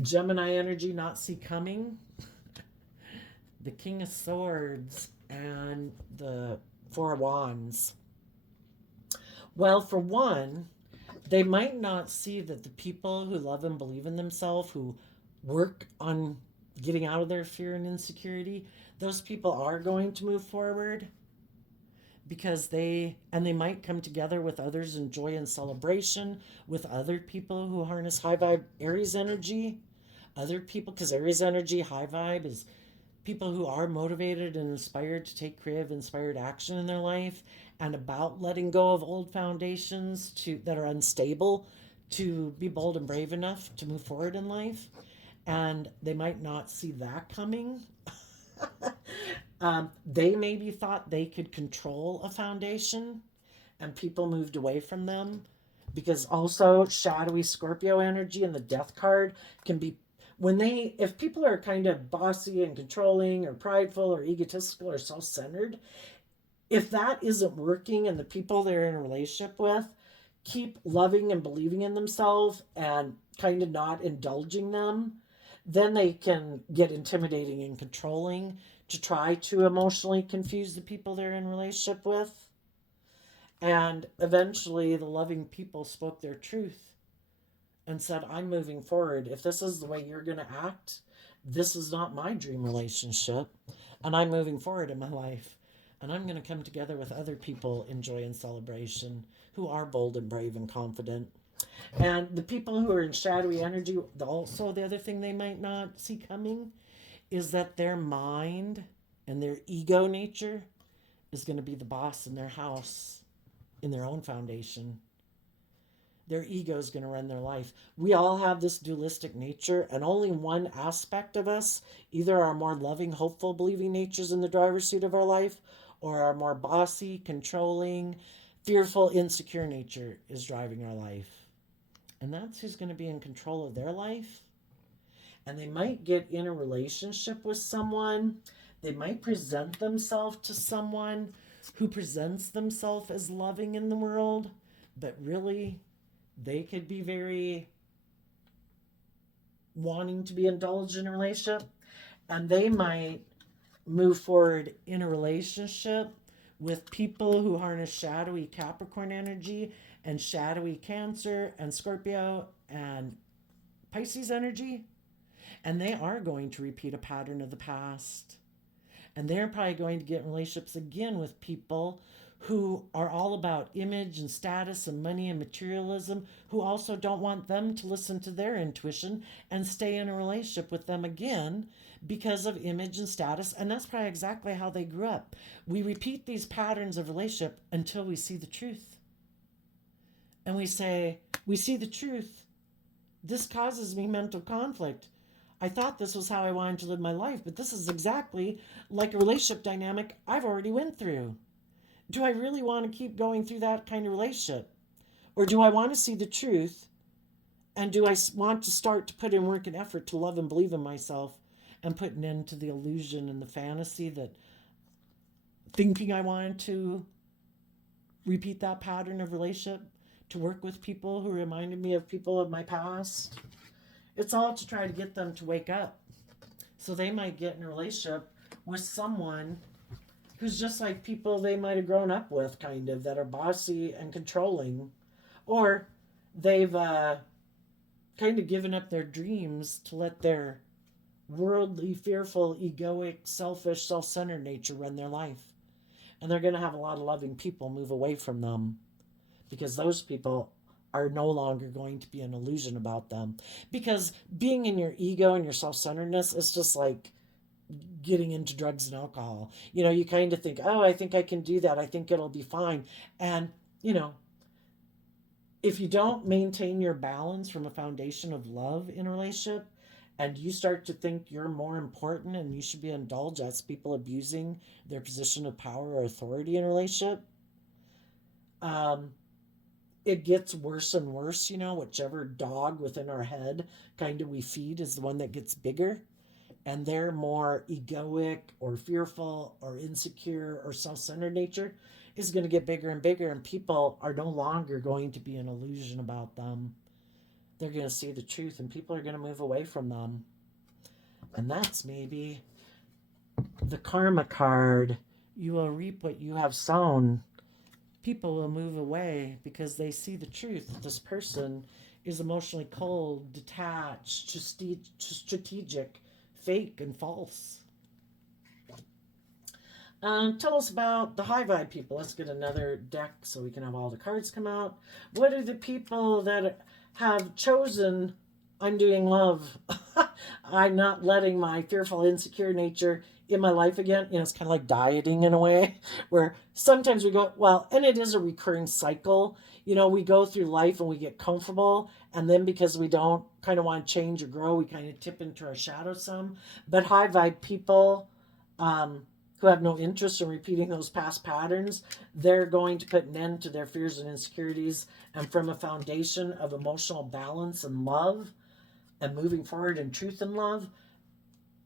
Gemini energy not see coming? The King of Swords and the Four of Wands. Well, for one, they might not see that the people who love and believe in themselves, who work on getting out of their fear and insecurity, those people are going to move forward, because they might come together with others in joy and celebration, with other people who harness high vibe Aries energy. Other people, because Aries energy, high vibe, is people who are motivated and inspired to take creative, inspired action in their life, and about letting go of old foundations that are unstable, to be bold and brave enough to move forward in life. And they might not see that coming. They maybe thought they could control a foundation, and people moved away from them, because also shadowy Scorpio energy and the Death card can be, if people are kind of bossy and controlling or prideful or egotistical or self-centered, if that isn't working and the people they're in a relationship with keep loving and believing in themselves and kind of not indulging them, then they can get intimidating and controlling to try to emotionally confuse the people they're in relationship with. And eventually the loving people spoke their truth and said, I'm moving forward. If this is the way you're going to act, this is not my dream relationship. And I'm moving forward in my life. And I'm going to come together with other people in joy and celebration who are bold and brave and confident. And the people who are in shadowy energy, also the other thing they might not see coming is that their mind and their ego nature is going to be the boss in their house, in their own foundation. Their ego is going to run their life. We all have this dualistic nature, and only one aspect of us, either our more loving, hopeful, believing natures in the driver's seat of our life, or our more bossy, controlling, fearful, insecure nature is driving our life. And that's who's going to be in control of their life. And they might get in a relationship with someone. They might present themselves to someone who presents themselves as loving in the world, but really they could be very wanting to be indulged in a relationship, and they might move forward in a relationship with people who harness shadowy Capricorn energy and shadowy Cancer and Scorpio and Pisces energy, and they are going to repeat a pattern of the past. And they're probably going to get in relationships again with people who are all about image and status and money and materialism, who also don't want them to listen to their intuition and stay in a relationship with them again because of image and status. And that's probably exactly how they grew up. We repeat these patterns of relationship until we see the truth. And we say, we see the truth. This causes me mental conflict. I thought this was how I wanted to live my life, but this is exactly like a relationship dynamic I've already went through. Do I really want to keep going through that kind of relationship? Or do I want to see the truth? And do I want to start to put in work and effort to love and believe in myself and put an end to the illusion and the fantasy that thinking I wanted to repeat that pattern of relationship, to work with people who reminded me of people of my past? It's all to try to get them to wake up. So they might get in a relationship with someone who's just like people they might have grown up with, kind of, that are bossy and controlling. Or they've kind of given up their dreams to let their worldly, fearful, egoic, selfish, self-centered nature run their life. And they're going to have a lot of loving people move away from them because those people are no longer going to be an illusion about them. Because being in your ego and your self-centeredness is just like getting into drugs and alcohol. You know, you kind of think, oh, I think I can do that. I think it'll be fine. And, you know, if you don't maintain your balance from a foundation of love in a relationship, and you start to think you're more important and you should be indulged, as people abusing their position of power or authority in a relationship, it gets worse and worse. You know, whichever dog within our head kind of we feed is the one that gets bigger. And their more egoic or fearful or insecure or self-centered nature is going to get bigger and bigger, and people are no longer going to be an illusion about them. They're going to see the truth, and people are going to move away from them. And that's maybe the karma card. You will reap what you have sown. People will move away because they see the truth that this person is emotionally cold, detached, strategic, fake, and false. Tell us about the high vibe people. Let's get another deck so we can have all the cards come out. What are the people that have chosen I'm doing love? I'm not letting my fearful, insecure nature in my life again. You know, it's kind of like dieting in a way, where sometimes we go, well, and it is a recurring cycle. You know, we go through life and we get comfortable, and then because we don't kind of want to change or grow, we kind of tip into our shadow some. But high vibe people, who have no interest in repeating those past patterns, they're going to put an end to their fears and insecurities, and from a foundation of emotional balance and love and moving forward in truth and love,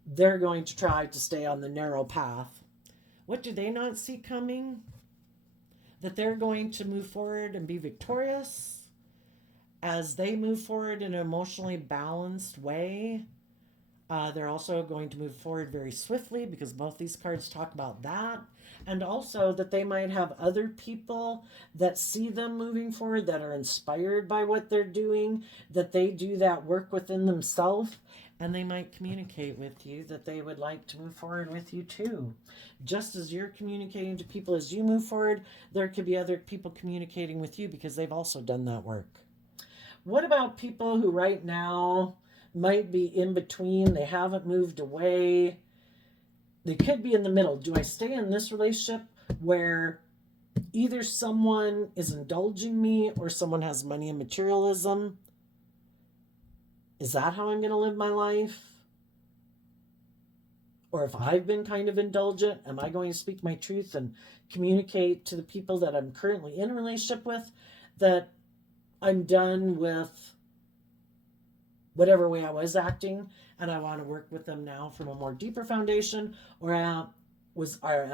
they're going to try to stay on the narrow path. What do they not see coming? That they're going to move forward and be victorious as they move forward in an emotionally balanced way. They're also going to move forward very swiftly because both these cards talk about that. And also that they might have other people that see them moving forward, that are inspired by what they're doing, that they do that work within themselves, and they might communicate with you that they would like to move forward with you too. Just as you're communicating to people as you move forward, there could be other people communicating with you because they've also done that work. What about people who right now might be in between? They haven't moved away. They could be in the middle. Do I stay in this relationship where either someone is indulging me or someone has money and materialism? Is that how I'm going to live my life? Or if I've been kind of indulgent, am I going to speak my truth and communicate to the people that I'm currently in a relationship with that I'm done with whatever way I was acting and I want to work with them now from a more deeper foundation? Or am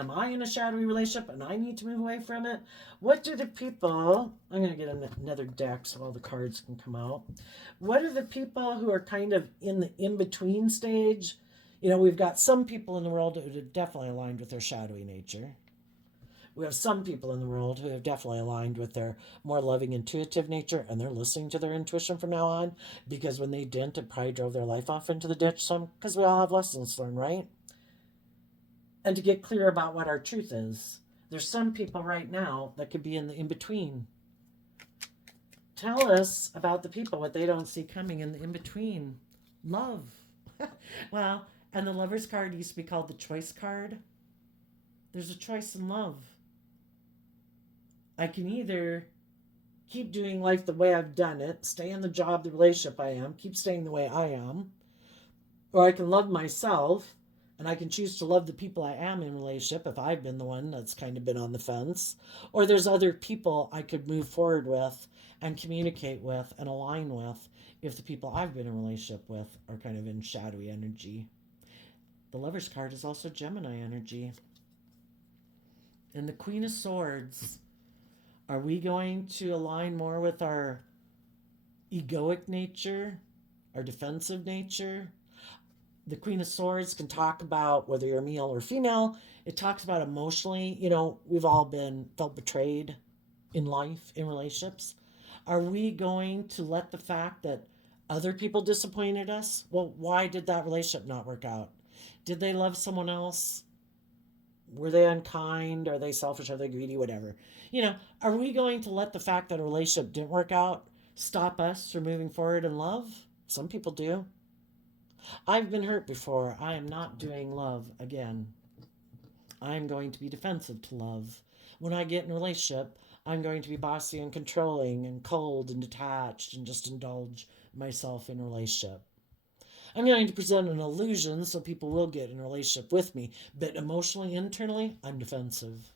I in a shadowy relationship and I need to move away from it? What do the people, I'm going to get another deck so all the cards can come out. What are the people who are kind of in the in-between stage? You know, we've got some people in the world who are definitely aligned with their shadowy nature. We have some people in the world who have definitely aligned with their more loving, intuitive nature, and they're listening to their intuition from now on, because when they didn't, it probably drove their life off into the ditch. Some, because we all have lessons to learn, right? And to get clear about what our truth is. There's some people right now that could be in the in between. Tell us about the people, what they don't see coming in the in between. Love. Well, and the Lover's card used to be called the Choice card. There's a choice in love. I can either keep doing life the way I've done it, stay in the job, the relationship I am, keep staying the way I am, or I can love myself and I can choose to love the people I am in a relationship if I've been the one that's kind of been on the fence. Or there's other people I could move forward with and communicate with and align with if the people I've been in a relationship with are kind of in shadowy energy. The Lover's card is also Gemini energy. And the Queen of Swords, are we going to align more with our egoic nature, our defensive nature? The Queen of Swords can talk about whether you're male or female. It talks about emotionally, you know, we've all been felt betrayed in life, in relationships. Are we going to let the fact that other people disappointed us? Well, why did that relationship not work out? Did they love someone else? Were they unkind? Are they selfish? Are they greedy? Whatever. You know, are we going to let the fact that a relationship didn't work out stop us from moving forward in love? Some people do. I've been hurt before. I am not doing love again. I'm going to be defensive to love. When I get in a relationship, I'm going to be bossy and controlling and cold and detached and just indulge myself in a relationship. I'm going to present an illusion so people will get in a relationship with me, but emotionally, internally, I'm defensive.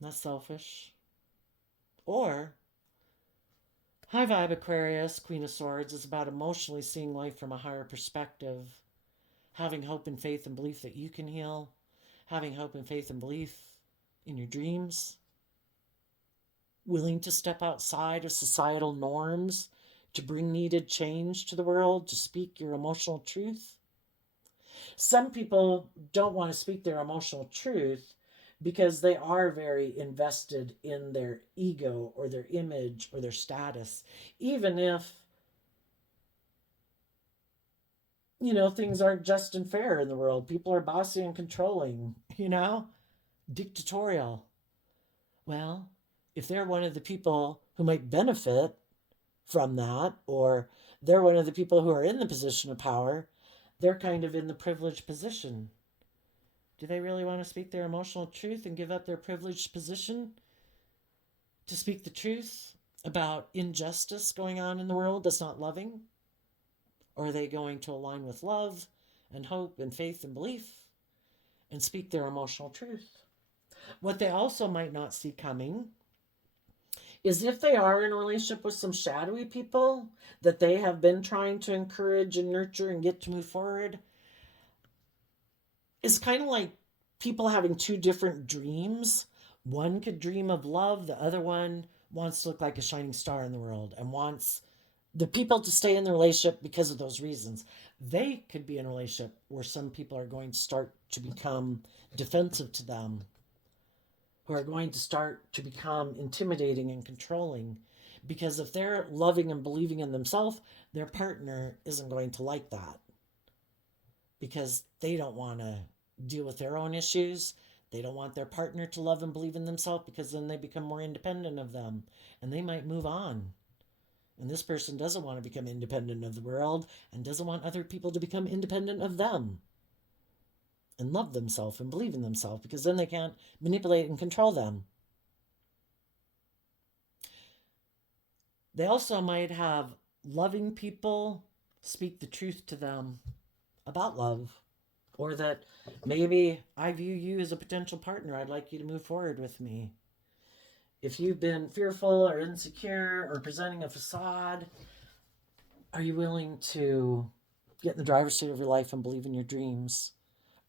Not selfish. Or, high vibe Aquarius, Queen of Swords, is about emotionally seeing life from a higher perspective, having hope and faith and belief that you can heal, having hope and faith and belief in your dreams, willing to step outside of societal norms to bring needed change to the world, to speak your emotional truth. Some people don't want to speak their emotional truth because they are very invested in their ego or their image or their status, even if, you know, things aren't just and fair in the world. People are bossy and controlling, you know, dictatorial. Well, if they're one of the people who might benefit from that, or they're one of the people who are in the position of power, they're kind of in the privileged position. Do they really want to speak their emotional truth and give up their privileged position to speak the truth about injustice going on in the world that's not loving? Or are they going to align with love and hope and faith and belief and speak their emotional truth? What they also might not see coming is if they are in a relationship with some shadowy people that they have been trying to encourage and nurture and get to move forward, it's kind of like people having two different dreams. One could dream of love, the other one wants to look like a shining star in the world and wants the people to stay in the relationship because of those reasons. They could be in a relationship where some people are going to start to become defensive to them, who are going to start to become intimidating and controlling. Because if they're loving and believing in themselves, their partner isn't going to like that. Because they don't want to deal with their own issues. They don't want their partner to love and believe in themselves, because then they become more independent of them and they might move on. And this person doesn't want to become independent of the world and doesn't want other people to become independent of them and love themselves and believe in themselves, because then they can't manipulate and control them. They also might have loving people speak the truth to them about love, or that maybe I view you as a potential partner. I'd like you to move forward with me. If you've been fearful or insecure or presenting a facade, are you willing to get in the driver's seat of your life and believe in your dreams?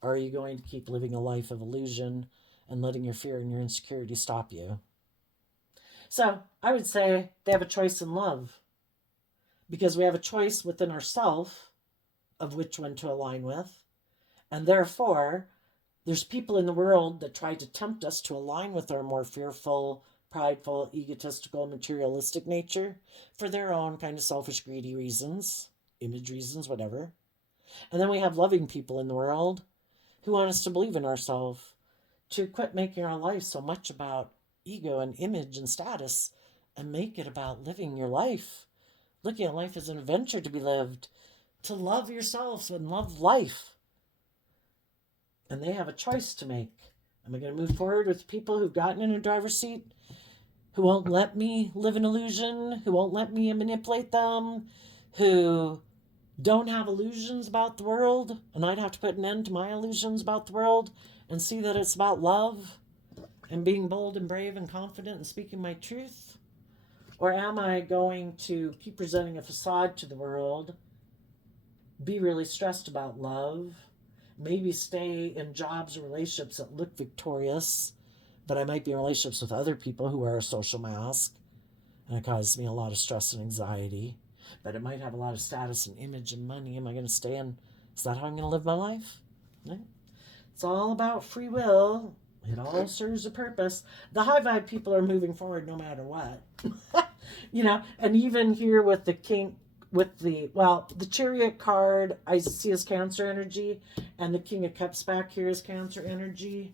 Or are you going to keep living a life of illusion and letting your fear and your insecurity stop you? So I would say they have a choice in love, because we have a choice within ourselves of which one to align with. And therefore, there's people in the world that try to tempt us to align with our more fearful, prideful, egotistical, materialistic nature for their own kind of selfish, greedy reasons, image reasons, whatever. And then we have loving people in the world who want us to believe in ourselves, to quit making our life so much about ego and image and status and make it about living your life, looking at life as an adventure to be lived, to love yourself and love life. And they have a choice to make. Am I going to move forward with people who've gotten in a driver's seat, who won't let me live an illusion, who won't let me manipulate them, who don't have illusions about the world, and I'd have to put an end to my illusions about the world and see that it's about love and being bold and brave and confident and speaking my truth? Or am I going to keep presenting a facade to the world, be really stressed about love, maybe stay in jobs or relationships that look victorious, but I might be in relationships with other people who wear a social mask, and it causes me a lot of stress and anxiety, but it might have a lot of status and image and money. Am I going to stay in? Is that how I'm going to live my life? No. It's all about free will. It all serves a purpose. The high vibe people are moving forward no matter what. And even here with the king, with the Chariot card, I see as Cancer energy, and the King of Cups back here is Cancer energy.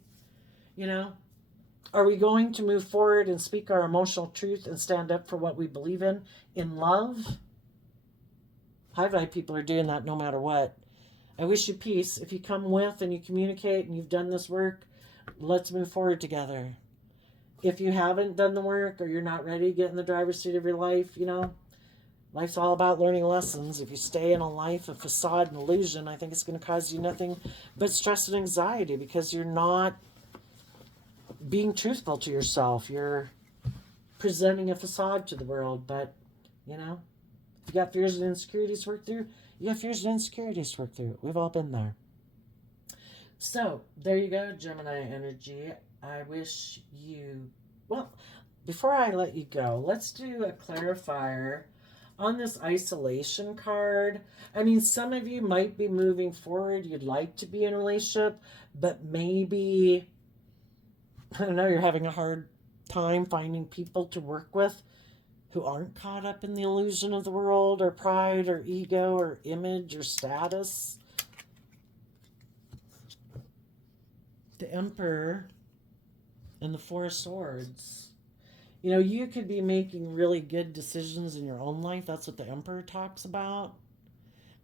Are we going to move forward and speak our emotional truth and stand up for what we believe in love? High vibe people are doing that no matter what. I wish you peace. If you come with and you communicate and you've done this work, let's move forward together. If you haven't done the work or you're not ready to get in the driver's seat of your life, life's all about learning lessons. If you stay in a life of facade and illusion, I think it's going to cause you nothing but stress and anxiety, because you're not being truthful to yourself. You're presenting a facade to the world, but, if you got fears and insecurities to work through, you have fears and insecurities to work through. We've all been there. So, there you go, Gemini energy. I wish you... Well, before I let you go, let's do a clarifier on this isolation card. I mean, some of you might be moving forward. You'd like to be in a relationship, but maybe, I don't know, you're having a hard time finding people to work with who aren't caught up in the illusion of the world, or pride, or ego, or image, or status. The Emperor and the Four of Swords. You could be making really good decisions in your own life. That's what the Emperor talks about.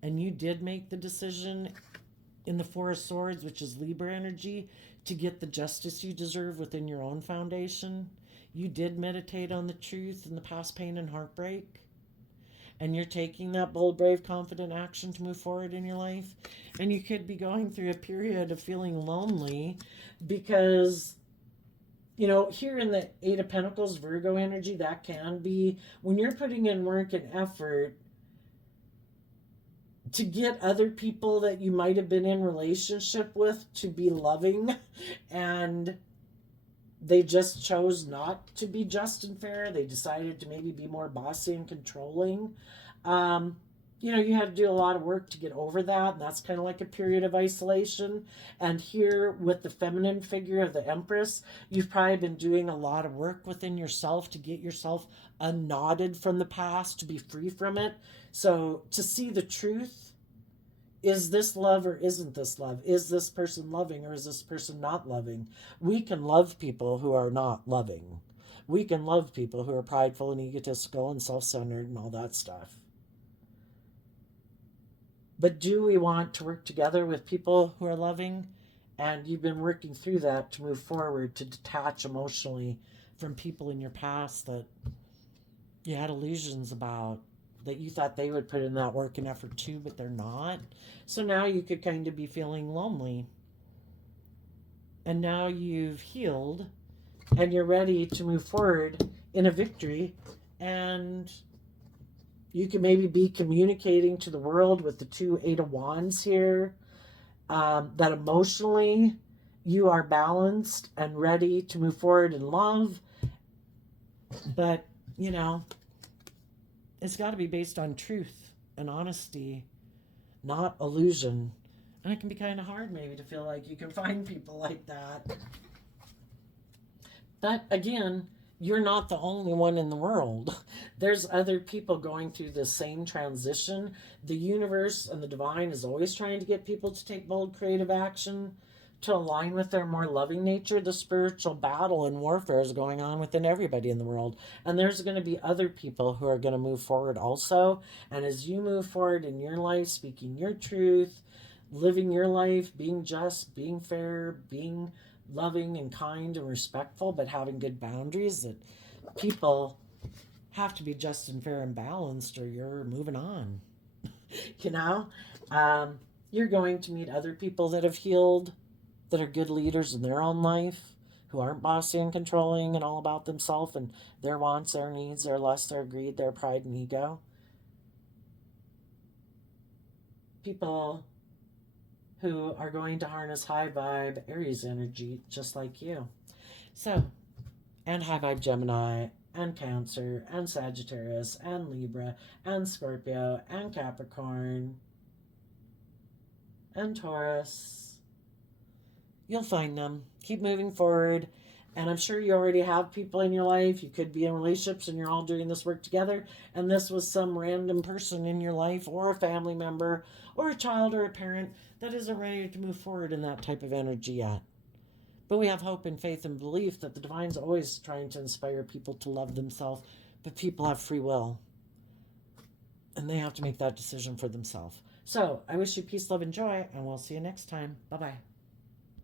And you did make the decision in the Four of Swords, which is Libra energy, to get the justice you deserve within your own foundation. You did meditate on the truth and the past pain and heartbreak. And you're taking that bold, brave, confident action to move forward in your life. And you could be going through a period of feeling lonely because, here in the Eight of Pentacles, Virgo energy, that can be when you're putting in work and effort to get other people that you might have been in relationship with to be loving, and they just chose not to be just and fair. They decided to maybe be more bossy and controlling. You had to do a lot of work to get over that, and that's kind of like a period of isolation. And here with the feminine figure of the Empress, you've probably been doing a lot of work within yourself to get yourself unknotted from the past, to be free from it. So to see the truth, is this love or isn't this love? Is this person loving or is this person not loving? We can love people who are not loving. We can love people who are prideful and egotistical and self-centered and all that stuff. But do we want to work together with people who are loving? And you've been working through that to move forward, to detach emotionally from people in your past that you had illusions about. that you thought they would put in that work and effort too, but they're not. So now you could kind of be feeling lonely. And now you've healed and you're ready to move forward in a victory. And you can maybe be communicating to the world with the 2 8 of Wands here, that emotionally you are balanced and ready to move forward in love. But, you know, it's got to be based on truth and honesty, not illusion. And it can be kind of hard maybe to feel like you can find people like that. But again, you're not the only one in the world. There's other people going through the same transition. The universe and the divine is always trying to get people to take bold, creative action to align with their more loving nature. The spiritual battle and warfare is going on within everybody in the world. And there's going to be other people who are going to move forward also. And as you move forward in your life, speaking your truth, living your life, being just, being fair, being loving and kind and respectful, but having good boundaries, that people have to be just and fair and balanced or you're moving on. You know, you're going to meet other people that have healed, that are good leaders in their own life, who aren't bossy and controlling and all about themselves and their wants, their needs, their lust, their greed, their pride and ego. People who are going to harness high vibe Aries energy just like you. So, and high vibe Gemini and Cancer and Sagittarius and Libra and Scorpio and Capricorn and Taurus. You'll find them. Keep moving forward. And I'm sure you already have people in your life. You could be in relationships and you're all doing this work together. And this was some random person in your life or a family member or a child or a parent that isn't ready to move forward in that type of energy yet. But we have hope and faith and belief that the divine's always trying to inspire people to love themselves. But people have free will. And they have to make that decision for themselves. So I wish you peace, love, and joy. And we'll see you next time. Bye-bye.